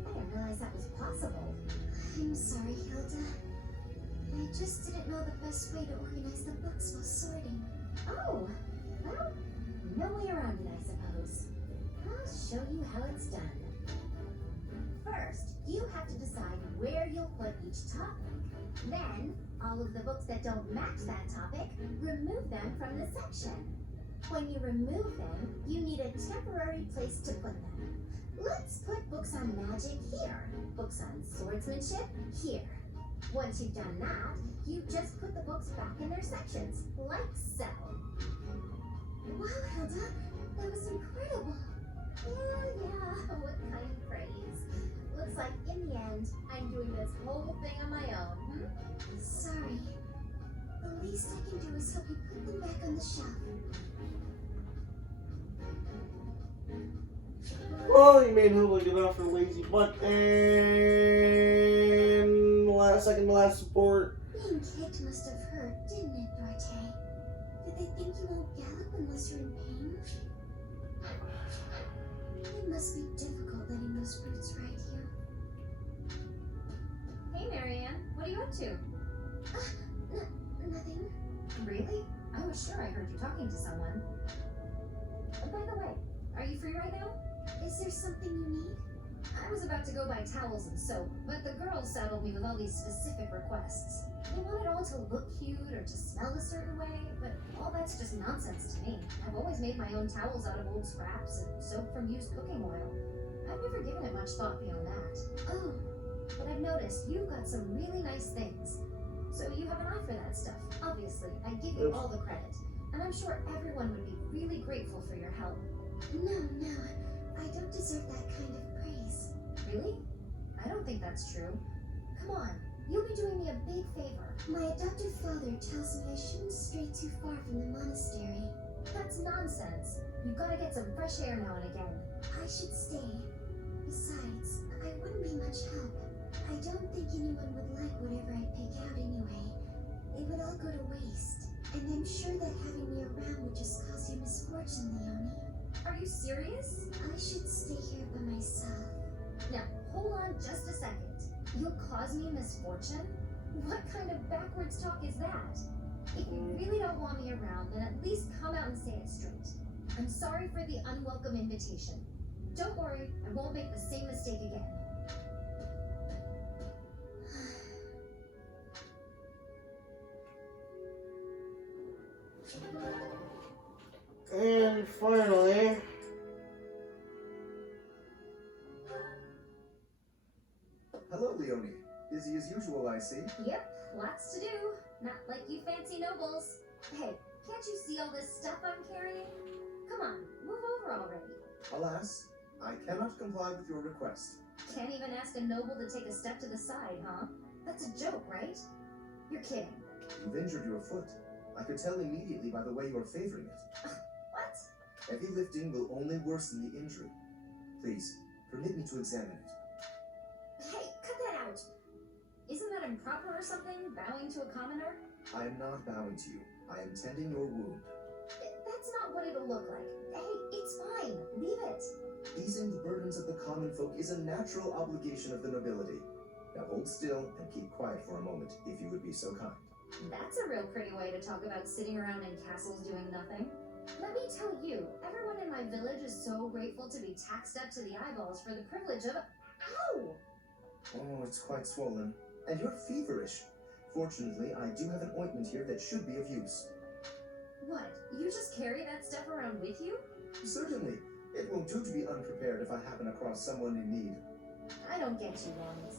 I didn't realize that was possible. I'm sorry, Hilda. I just didn't know the best way to organize the books while sorting. Oh, well, no way around it, I suppose. I'll show you how it's done. First, you have to decide where you'll put each topic. Then, all of the books that don't match that topic, remove them from the section. When you remove them, you need a temporary place to put them. Let's put books on magic here. Books on swordsmanship here. Once you've done that, you just put the books back in their sections, like so. Wow, Hilda, that was incredible. Yeah, what kind of praise. Looks like in the end, I'm doing this whole thing on my own. Sorry. The least I can do is help you put them back on the shelf. Well, you made Hilda get off her lazy butt, and second to last support. Being kicked must have hurt, didn't it, Duarte? Did they think you won't gallop unless you're in pain? It must be difficult letting those brutes ride you. Hey, Marianne, what are you up to? Nothing. Really? I was sure I heard you talking to someone. By the way, are you free right now? Is there something you need? I was about to go buy towels and soap, but the girls saddled me with all these specific requests. They want it all to look cute or to smell a certain way, but all that's just nonsense to me. I've always made my own towels out of old scraps and soap from used cooking oil. I've never given it much thought beyond that. Oh, But I've noticed you've got some really nice things. So you have an eye for that stuff. Obviously, I give you all the credit. And I'm sure everyone would be really grateful for your help. no, I don't deserve that kind of praise. Really? I don't think that's true. Come on, you'll be doing me a big favor. My adoptive father tells me I shouldn't stray too far from the monastery. That's nonsense. You've got to get some fresh air now and again. I should stay. Besides, I wouldn't be much help. I don't think anyone would like whatever I pick out anyway. It would all go to waste. And I'm sure that having me around would just cause you misfortune, Leonie. Are you serious? I should stay here by myself. Now, hold on just a second. You'll cause me misfortune? What kind of backwards talk is that? If you really don't want me around, then at least come out and say it straight. I'm sorry for the unwelcome invitation. Don't worry, I won't make the same mistake again. And finally, Hello, Leonie. Busy as usual, I see. Yep, lots to do. Not like you fancy nobles. Hey, can't you see all this stuff I'm carrying? Come on, move over already. Alas, I cannot comply with your request. Can't even ask a noble to take a step to the side, huh? That's a joke, right? You're kidding. You've injured your foot. I could tell immediately by the way you are favoring it. What? Heavy lifting will only worsen the injury. Please, permit me to examine it. Hey, cut that out! Isn't that improper or something, bowing to a commoner? I am not bowing to you. I am tending your wound. That's not what it'll look like. Hey, it's fine. Leave it. Easing the burdens of the common folk is a natural obligation of the nobility. Now hold still and keep quiet for a moment, if you would be so kind. That's a real pretty way to talk about sitting around in castles doing nothing. Let me tell you, everyone in my village is so grateful to be taxed up to the eyeballs for the privilege of... Ow! Oh, it's quite swollen. And you're feverish. Fortunately, I do have an ointment here that should be of use. What? You just carry that stuff around with you? Certainly. It won't do to be unprepared if I happen across someone in need. I don't get you, Ronnie.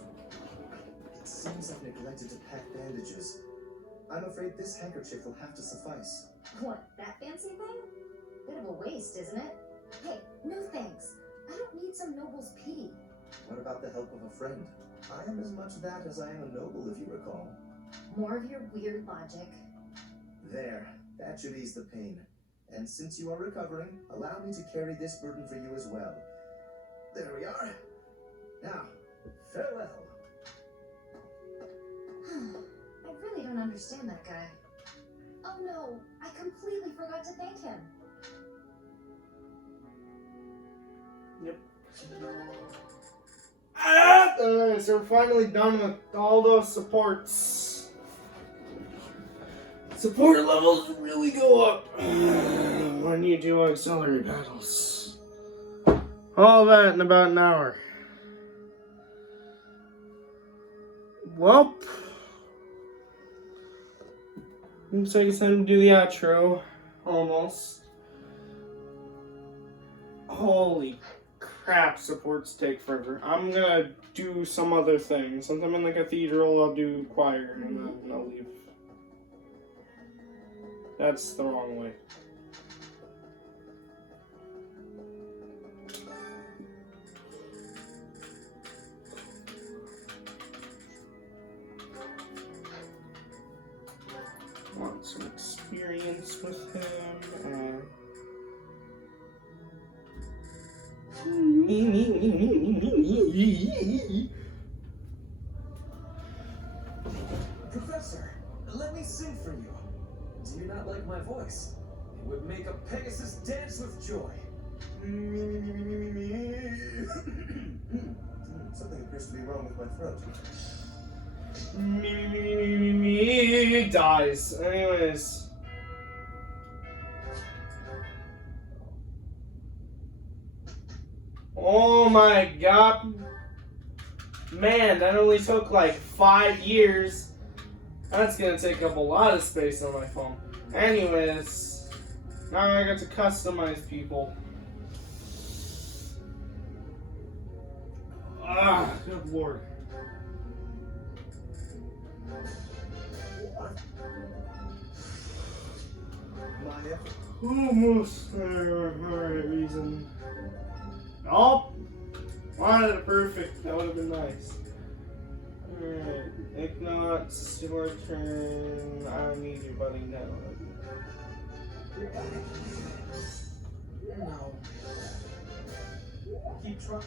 It seems I've neglected to pack bandages. I'm afraid this handkerchief will have to suffice. What, that fancy thing? Bit of a waste, isn't it? Hey, no thanks. I don't need some noble's pity. What about the help of a friend? I am as much that as I am a noble, if you recall. More of your weird logic. There, that should ease the pain. And since you are recovering, allow me to carry this burden for you as well. There we are. Now, farewell. I really don't understand that guy. Oh no, I completely forgot to thank him. yep. So we're finally done with all those supports. Support levels really go up when you do auxiliary battles. All that in about an hour. Well, looks like it's time to do the outro. Almost. Holy crap, supports take forever. I'm gonna do some other thing. Since I'm in the cathedral, I'll do choir and then I'll leave. That's the wrong way. Want some experience with him. Professor, let me sing for you. Do you not like my voice? It would make a Pegasus dance with joy. Something appears to be wrong with my throat. Dies. Anyways. Oh my god. Man, that only took like 5 years. That's gonna take up a lot of space on my phone. Anyways, now I got to customize people. Ah, good lord. Maya, Almost there for the right reason. Nope. Wanted it perfect. That would have been nice. Alright. If not, it's your turn. I don't need you, buddy. No. No. Keep trying.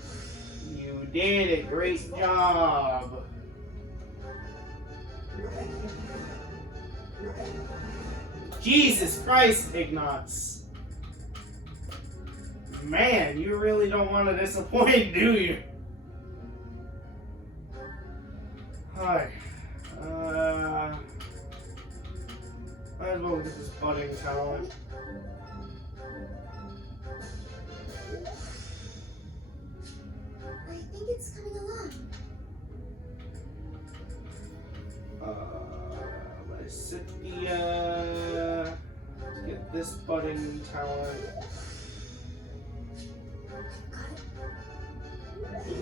You did it. Great job. Jesus Christ, Ignatz. Man, you really don't want to disappoint, do you? Hi. Might as well get this budding talent. I think it's coming along. Lysithia. Get this budding talent. Got it.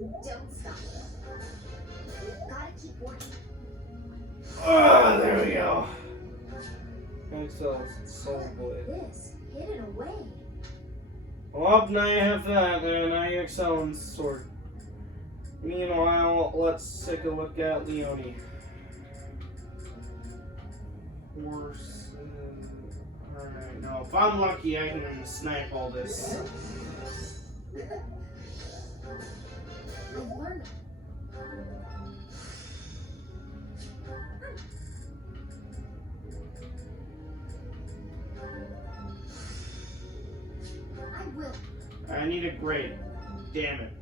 Don't stop. Gotta keep working. Oh, there we go. Excel Soul Blade. This, hid it away. Well, now you have that, and now you excel in sword. Meanwhile, let's take a look at Leone. Horse. Alright, now if I'm lucky, I can snipe all this. I've learned. I will. I need a grade. Damn it.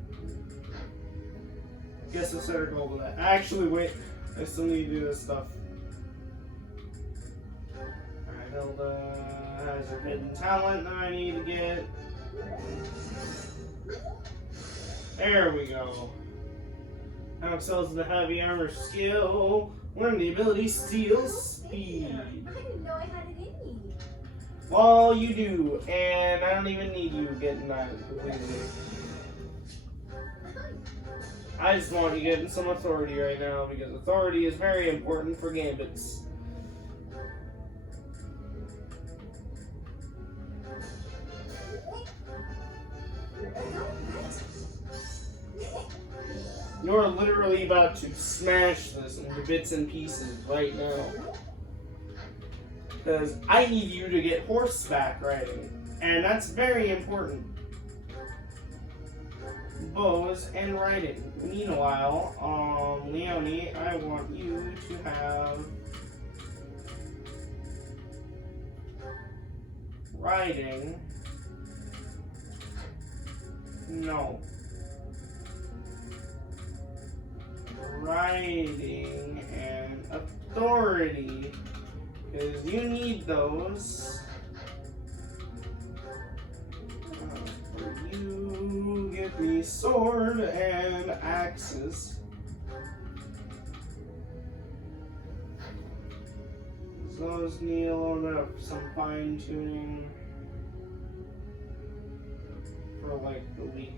Guess I'll set a goal to that. Actually, wait. I still need to do this stuff. Alright, Hilda has a hidden talent that I need to get. There we go. Now excels in the heavy armor skill. Learn the ability Steel Speed. I didn't know I had it in me. Well, you do, and I don't even need you getting that completely. I just want you getting some authority right now because authority is very important for gambits. You're literally about to smash this into bits and pieces right now. Because I need you to get horseback riding. And that's very important. Bows and riding. Meanwhile, Leone, I want you to have riding. No. Riding and authority. Because you need those. For you, give me sword and axes. Those need a little bit of some fine tuning for like the week.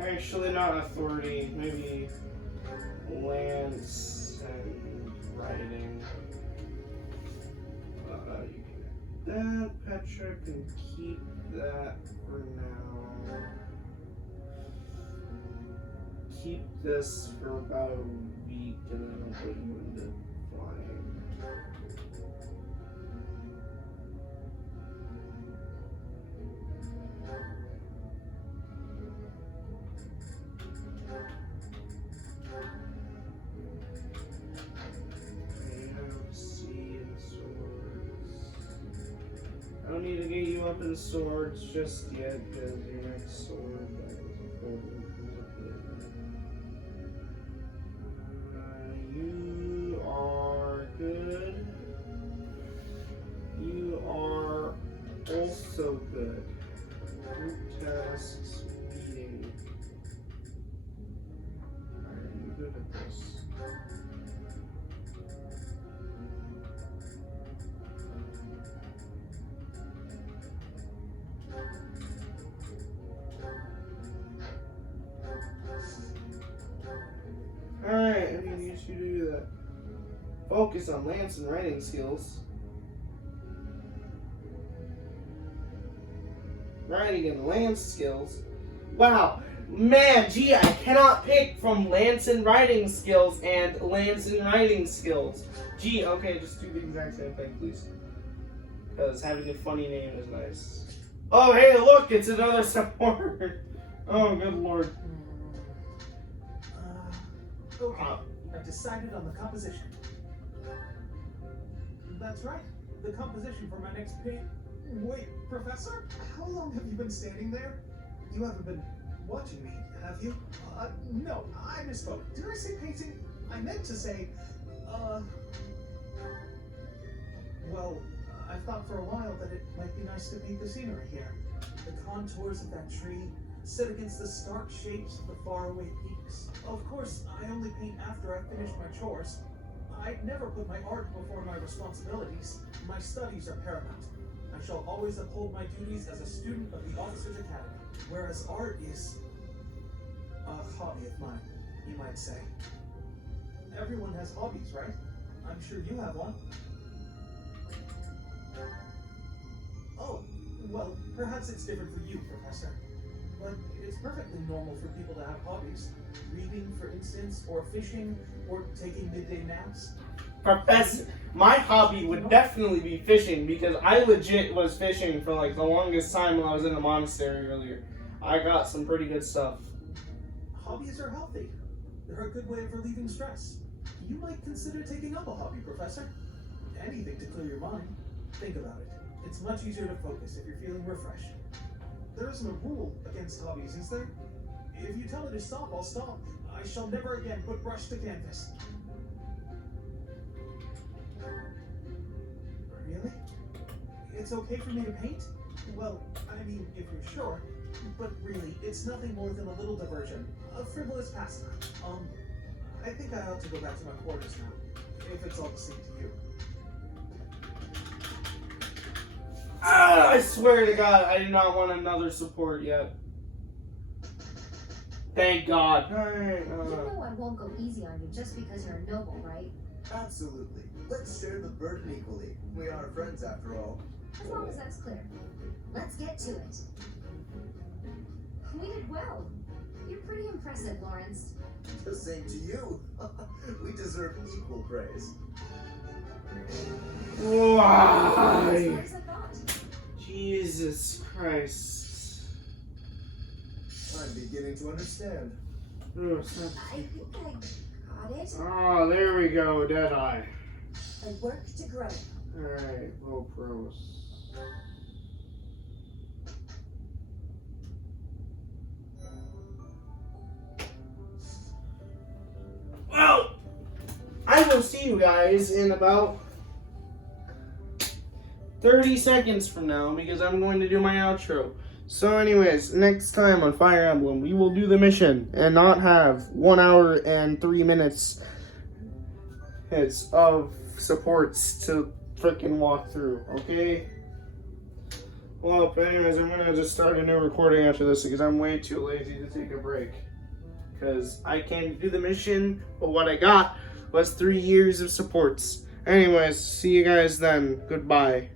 Actually, not authority. Maybe lance and riding. You can get that. Petra can keep that for now. Keep this for about a week, and then I'll put you into flying. I don't need to get you up in swords just yet, because your next sword that was important comes up later. You are good. You are also good. Group tasks, meeting. Are you good at this? Alright, I mean, you should do that. Focus on lance and riding skills. Riding and lance skills. Wow, man, gee, I cannot pick from lance and riding skills and lance and riding skills. Gee, okay, just do the exact same thing, please. Because having a funny name is nice. Oh, hey, look, it's another support. Oh, good lord. Okay, I've decided on the composition. That's right, the composition for my next paint. Wait, Professor? How long have you been standing there? You haven't been watching me, have you? No, I misspoke. Did I say painting? I meant to say, well, I thought for a while that it might be nice to paint the scenery here. The contours of that tree, set against the stark shapes of the faraway peaks. Of course, I only paint after I finish my chores. I never put my art before my responsibilities. My studies are paramount. I shall always uphold my duties as a student of the Officers Academy, whereas art is a hobby of mine, you might say. Everyone has hobbies, right? I'm sure you have one. Oh, well, perhaps it's different for you, Professor. But it's perfectly normal for people to have hobbies. Reading, for instance, or fishing, or taking midday naps. Professor, my hobby would definitely be fishing because I legit was fishing for like the longest time when I was in the monastery earlier. I got some pretty good stuff. Hobbies are healthy. They're a good way of relieving stress. You might consider taking up a hobby, Professor. Anything to clear your mind. Think about it. It's much easier to focus if you're feeling refreshed. There isn't a rule against hobbies, is there? If you tell me to stop, I'll stop. I shall never again put brush to canvas. Really? It's okay for me to paint? Well, I mean, if you're sure. But really, it's nothing more than a little diversion. A frivolous pastime. I think I ought to go back to my quarters now. If it's all the same to you. I swear to God, I do not want another support yet. Thank God. You know I won't go easy on you just because you're a noble, right? Absolutely. Let's share the burden equally. We are friends after all. As long as that's clear. Let's get to it. We did well. You're pretty impressive, Lawrence. The same to you. We deserve equal praise. Why? As far as I thought. Jesus Christ. I'm beginning to understand. Oh, stop. I think I got it. Oh, there we go, Deadeye. I work to grow. Alright, low pros. Well, I will see you guys in about 30 seconds from now because I'm going to do my outro. So anyways, next time on Fire Emblem, we will do the mission and not have 1 hour and 3 minutes of supports to freaking walk through, okay? Well, anyways, I'm gonna just start a new recording after this because I'm way too lazy to take a break. Because I came to do the mission, but what I got was 3 years of supports. Anyways, see you guys then. Goodbye.